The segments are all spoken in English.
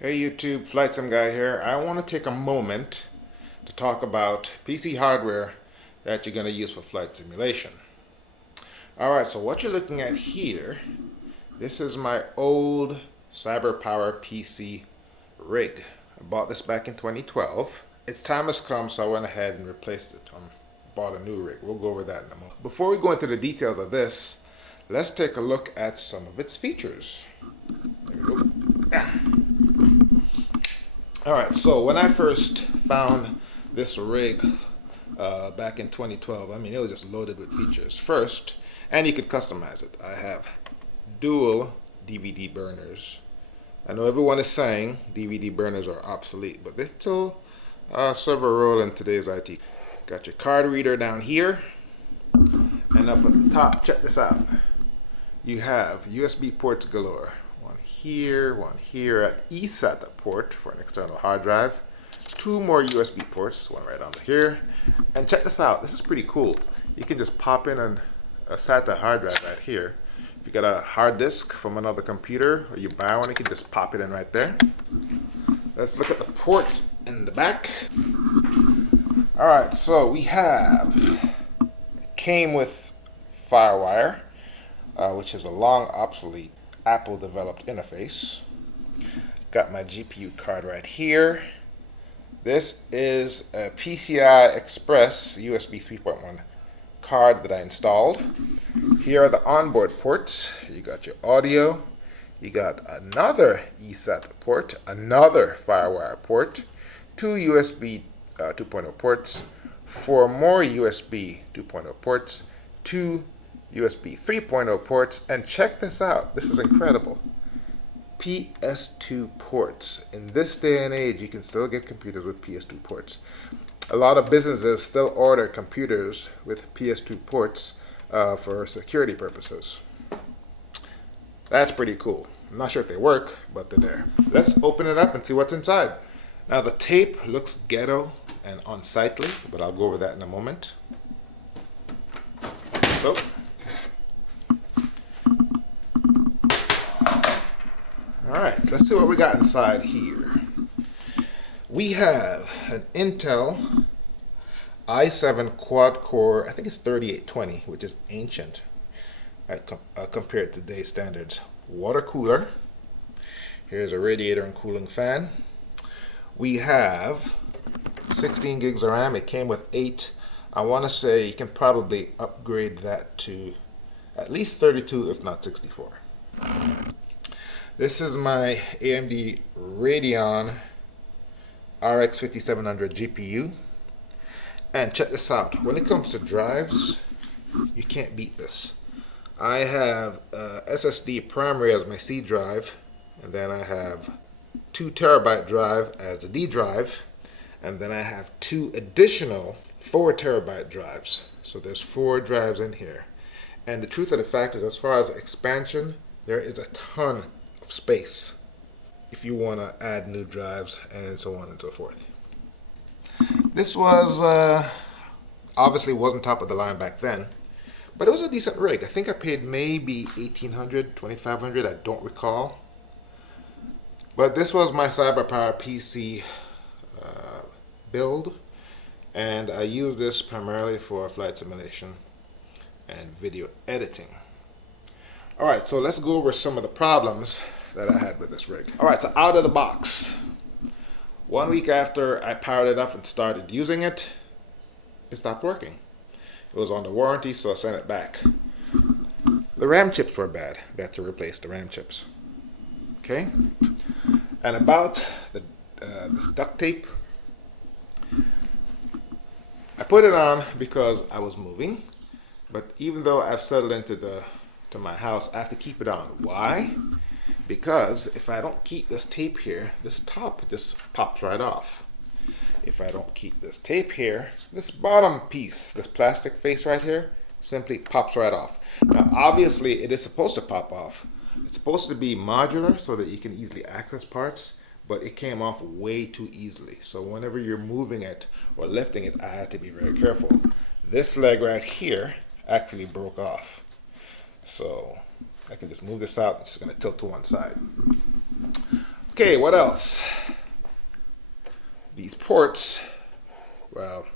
Hey YouTube, Flightsimguy here. I want to take a moment to talk about PC hardware that you're going to use for flight simulation. Alright, so what you're looking at here, this is my old CyberPower PC rig. I bought this back in 2012. Its time has come, so I went ahead and replaced it. Bought a new rig. We'll go over that in a moment. Before we go into the details of this, let's take a look at some of its features. There we go. Alright, so when I first found this rig back in 2012, I mean, it was just loaded with features. First, and you could customize it. I have dual DVD burners. I know everyone is saying DVD burners are obsolete, but they still serve a role in today's IT. Got your card reader down here, and up at the top, check this out. You have USB ports galore. One here at eSATA port for an external hard drive. Two more USB ports, one right under here. And check this out, this is pretty cool. You can just pop in a SATA hard drive right here. If you got a hard disk from another computer or you buy one, you can just pop it in right there. Let's look at the ports in the back. Alright, so we have, it came with FireWire, which is a long obsolete Apple developed interface. Got my GPU card right here. This is a PCI Express USB 3.1 card that I installed. Here are the onboard ports. You got your audio. You got another eSATA port, another FireWire port, two USB 2.0 ports, four more USB 2.0 ports, two USB 3.0 ports, and check this out, this is incredible. PS2 ports. In this day and age, you can still get computers with PS2 ports. A lot of businesses still order computers with PS2 ports for security purposes. That's pretty cool. I'm not sure if they work, but they're there. Let's open it up and see what's inside. Now the tape looks ghetto and unsightly, but I'll go over that in a moment. So, alright, let's see what we got inside here. We have an Intel i7 quad-core, I think it's 3820, which is ancient compared to today's standards. Water cooler. Here's a radiator and cooling fan. We have 16 gigs of RAM. It came with 8. I want to say you can probably upgrade that to at least 32, if not 64. This is my AMD Radeon RX 5700 GPU. And check this out. When it comes to drives, you can't beat this. I have SSD primary as my C drive, and then I have 2 terabyte drive as the D drive, and then I have 2 additional 4 terabyte drives. So there's 4 drives in here. And the truth of the fact is, as far as expansion, there is a ton of space if you want to add new drives and so on and so forth. This was obviously wasn't top of the line back then, but it was a decent rig. I think I paid maybe $1,800, $2,500, I don't recall. But this was my CyberPower PC build, and I use this primarily for flight simulation and video editing. Alright, so let's go over some of the problems that I had with this rig. Alright, so out of the box, 1 week after I powered it up and started using it, it stopped working. It was under warranty, so I sent it back. The RAM chips were bad. We had to replace the RAM chips. Okay? And about this duct tape, I put it on because I was moving, but even though I've settled into my house, I have to keep it on. Why? Because if I don't keep this tape here, this top just pops right off. If I don't keep this tape here, this bottom piece, this plastic face right here, simply pops right off. Now obviously it is supposed to pop off. It's supposed to be modular so that you can easily access parts, but it came off way too easily. So whenever you're moving it or lifting it, I had to be very careful. This leg right here actually broke off. So I can just move this out. It's just going to tilt to one side. Okay, what else? These ports, well,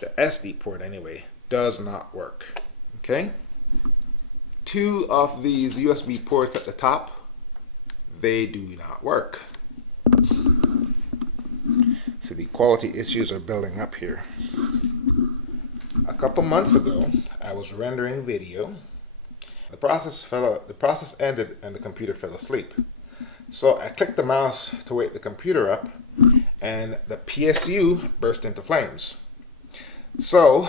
the SD port anyway, does not work. Okay? Two of these USB ports at the top, they do not work. So the quality issues are building up here. A couple months ago, I was rendering video. The process ended and the computer fell asleep. So I clicked the mouse to wake the computer up, and the PSU burst into flames. So,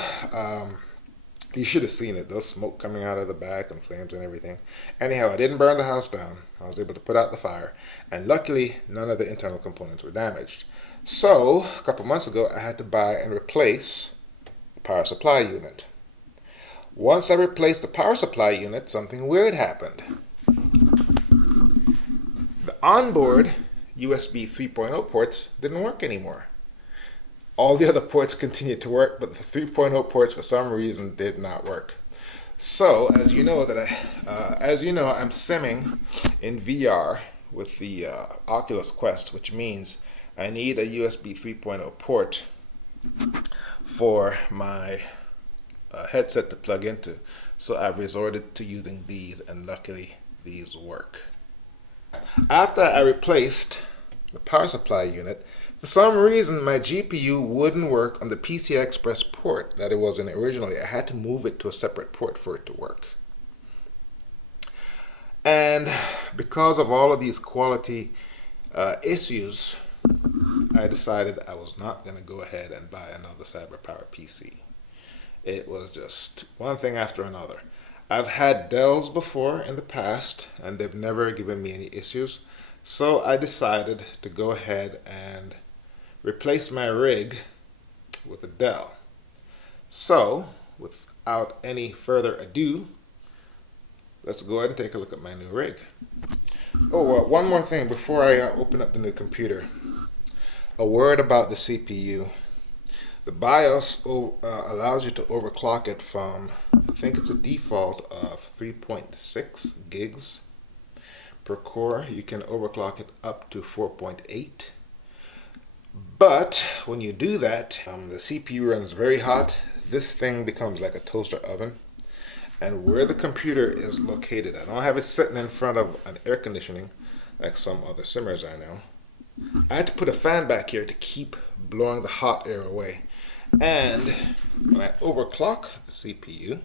you should have seen it. There's smoke coming out of the back and flames and everything. Anyhow, I didn't burn the house down. I was able to put out the fire, and luckily, none of the internal components were damaged. So, a couple months ago, I had to buy and replace the power supply unit. Once I replaced the power supply unit, something weird happened. The onboard USB 3.0 ports didn't work anymore. All the other ports continued to work, but the 3.0 ports for some reason did not work. So, as you know, I'm simming in VR with the Oculus Quest, which means I need a USB 3.0 port for my headset to plug into. So I've resorted to using these, and luckily these work. After I replaced the power supply unit, for some reason my GPU wouldn't work on the PCI Express port that it was in originally. I had to move it to a separate port for it to work. And because of all of these quality issues, I decided I was not going to go ahead and buy another CyberPower PC. It was just one thing after another. I've had Dells before in the past, and they've never given me any issues. So I decided to go ahead and replace my rig with a Dell. So, without any further ado, let's go ahead and take a look at my new rig. Oh, one more thing before I open up the new computer. A word about the CPU. The BIOS allows you to overclock it from, I think it's a default of 3.6 gigs per core. You can overclock it up to 4.8. But when you do that, the CPU runs very hot. This thing becomes like a toaster oven. And where the computer is located, I don't have it sitting in front of an air conditioning like some other simmers I know. I had to put a fan back here to keep blowing the hot air away. And when I overclock the CPU,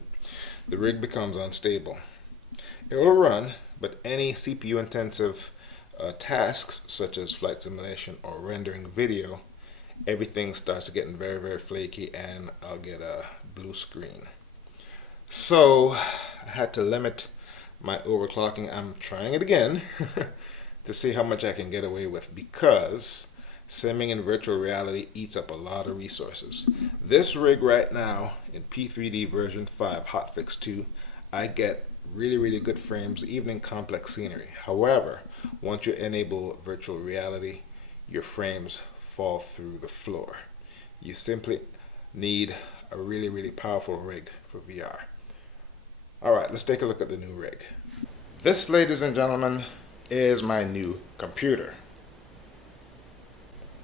the rig becomes unstable. It will run, but any CPU intensive tasks such as flight simulation or rendering video, everything starts getting very, very flaky, and I'll get a blue screen. So I had to limit my overclocking. I'm trying it again to see how much I can get away with, because simming in virtual reality eats up a lot of resources. This rig right now in P3D version 5 hotfix 2, I get really, really good frames even in complex scenery. However, once you enable virtual reality, your frames fall through the floor. You simply need a really, really powerful rig for VR. Alright, let's take a look at the new rig. This, ladies and gentlemen, is my new computer.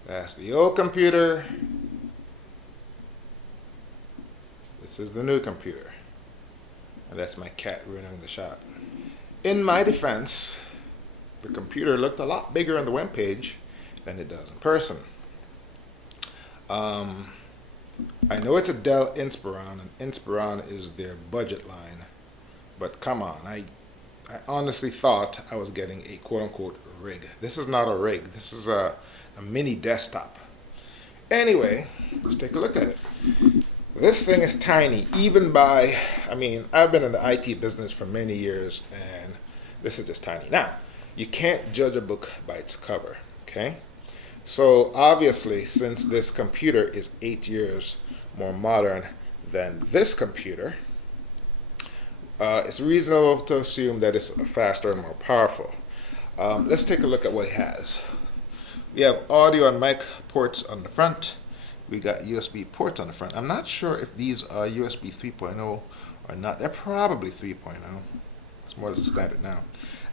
That's the old computer. This is the new computer. And that's my cat ruining the shot. In my defense, the computer looked a lot bigger on the web page than it does in person. I know it's a Dell Inspiron, and Inspiron is their budget line. But come on, I honestly thought I was getting a quote-unquote rig. This is not a rig. This is a mini desktop. Anyway, let's take a look at it. This thing is tiny, even by, I've been in the IT business for many years, and this is just tiny. Now, you can't judge a book by its cover, okay? So obviously, since this computer is 8 years more modern than this computer, it's reasonable to assume that it's faster and more powerful. Let's take a look at what it has. We have audio and mic ports on the front. We got USB ports on the front. I'm not sure if these are USB 3.0 or not. They're probably 3.0. It's more than standard now.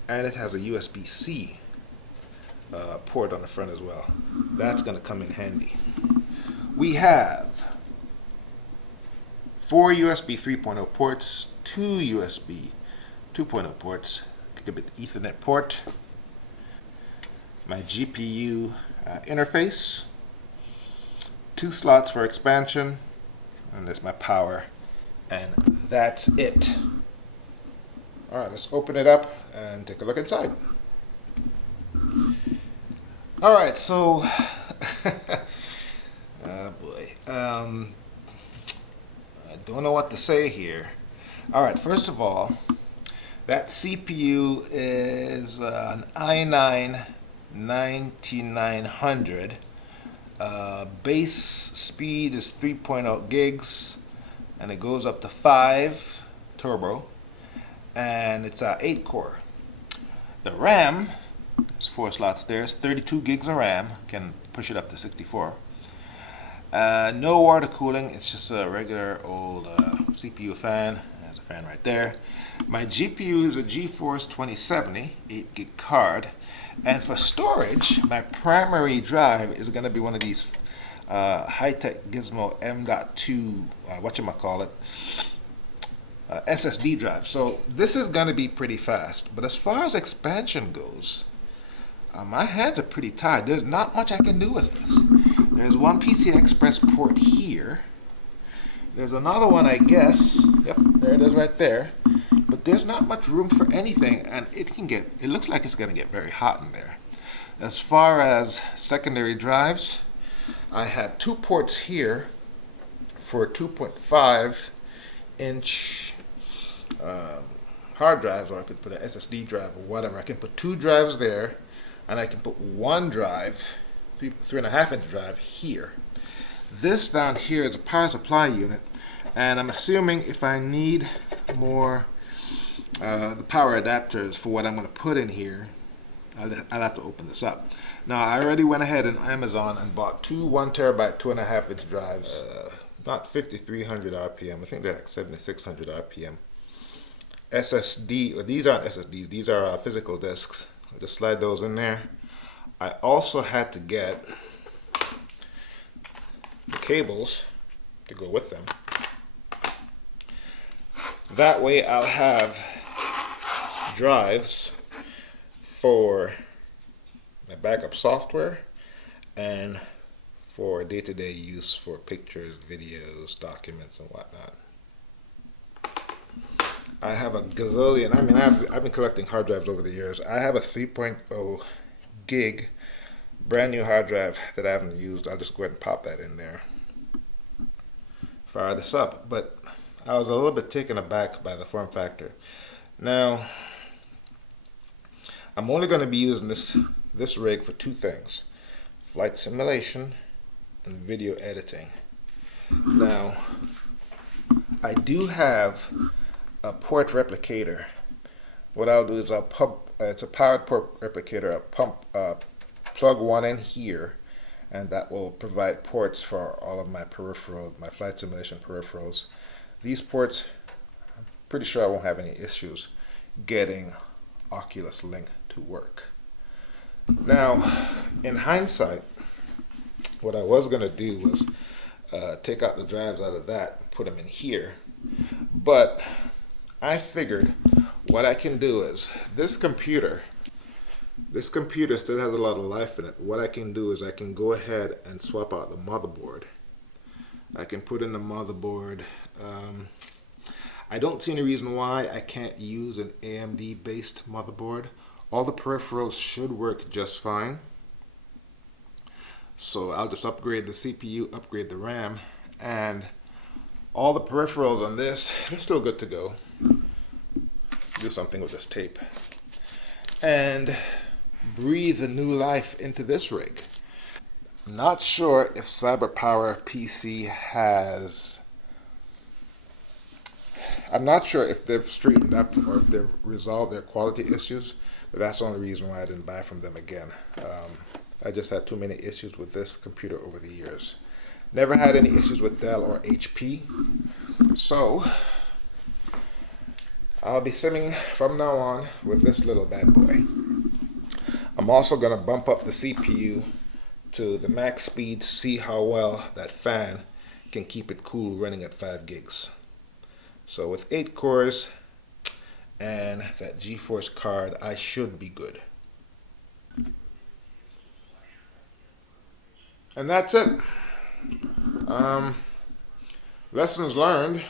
And it has a USB-C port on the front as well. That's going to come in handy. We have 4 USB 3.0 ports, 2 USB 2.0 ports, gigabit Ethernet port, my GPU interface, 2 slots for expansion, and there's my power, and that's it. Alright, let's open it up and take a look inside. Alright, so oh boy, I don't know what to say here. Alright, first of all, that CPU is an i9 9900. Base speed is 3.0 gigs, and it goes up to 5 turbo, and it's 8 core. The RAM, there's 4 slots there, it's 32 gigs of RAM, can push it up to 64. No water cooling, it's just a regular old CPU fan. There's a fan right there. My GPU is a GeForce 2070, 8 gig card. And for storage, my primary drive is going to be one of these high-tech Gizmo M.2, SSD drives. So this is going to be pretty fast. But as far as expansion goes, my hands are pretty tied. There's not much I can do with this. There's one PCI Express port here. There's another one, I guess. Yep, there it is right there. But there's not much room for anything, and it looks like it's going to get very hot in there. As far as secondary drives, I have 2 ports here for 2.5 inch hard drives, or I could put an SSD drive or whatever. I can put 2 drives there, and I can put 1 drive, 3.5 inch drive here. This down here is a power supply unit, and I'm assuming if I need more the power adapters for what I'm going to put in here, I'll have to open this up. Now, I already went ahead on Amazon and bought 2 1 terabyte 2.5 inch drives, not 5300 RPM, I think they're like 7600 RPM. SSD, well, these aren't SSDs, these are physical disks. I'll just slide those in there. I also had to get the cables to go with them. That way I'll have drives for my backup software and for day-to-day use for pictures, videos, documents, and whatnot. I have a gazillion, I've been collecting hard drives over the years. I have a 3.0 gig brand new hard drive that I haven't used. I'll just go ahead and pop that in there. Fire this up, but I was a little bit taken aback by the form factor. Now, I'm only going to be using this rig for 2 things: flight simulation and video editing. Now, I do have a port replicator. What I'll do is it's a powered port replicator. I'll plug one in here, and that will provide ports for all of my peripherals, my flight simulation peripherals. These ports, I'm pretty sure I won't have any issues getting Oculus Link to work. Now, in hindsight, what I was going to do was take out the drives out of that and put them in here. But I figured what I can do is, this computer still has a lot of life in it. What I can do is I can go ahead and swap out the motherboard. I can put in the motherboard. I don't see any reason why I can't use an AMD based motherboard. All the peripherals should work just fine. So I'll just upgrade the CPU, upgrade the RAM, and all the peripherals on this, they're still good to go. Do something with this tape. And breathe a new life into this rig. Not sure if CyberPower PC has... I'm not sure if they've straightened up or if they've resolved their quality issues, but that's the only reason why I didn't buy from them again. I just had too many issues with this computer over the years. Never had any issues with Dell or HP. So, I'll be simming from now on with this little bad boy. I'm I'm also going to bump up the CPU to the max speed, see how well that fan can keep it cool running at 5 gigs. So with 8 cores and that GeForce card, I should be good. And that's it. Lessons learned.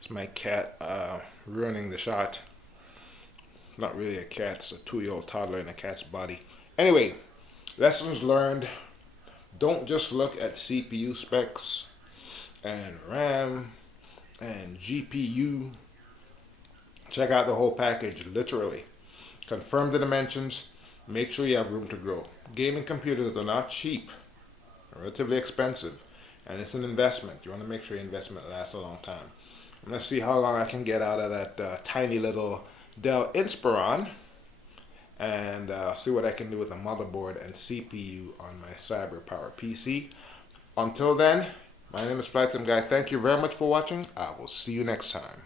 It's my cat ruining the shot. Not really a cat, it's a 2-year-old toddler in a cat's body. Anyway, lessons learned. Don't just look at CPU specs and RAM and GPU. Check out the whole package, literally. Confirm the dimensions. Make sure you have room to grow. Gaming computers are not cheap. They're relatively expensive. And it's an investment. You want to make sure your investment lasts a long time. I'm going to see how long I can get out of that tiny little Dell Inspiron. And see what I can do with a motherboard and CPU on my CyberPower PC. Until then, my name is Flightsimguy. Thank you very much for watching. I will see you next time.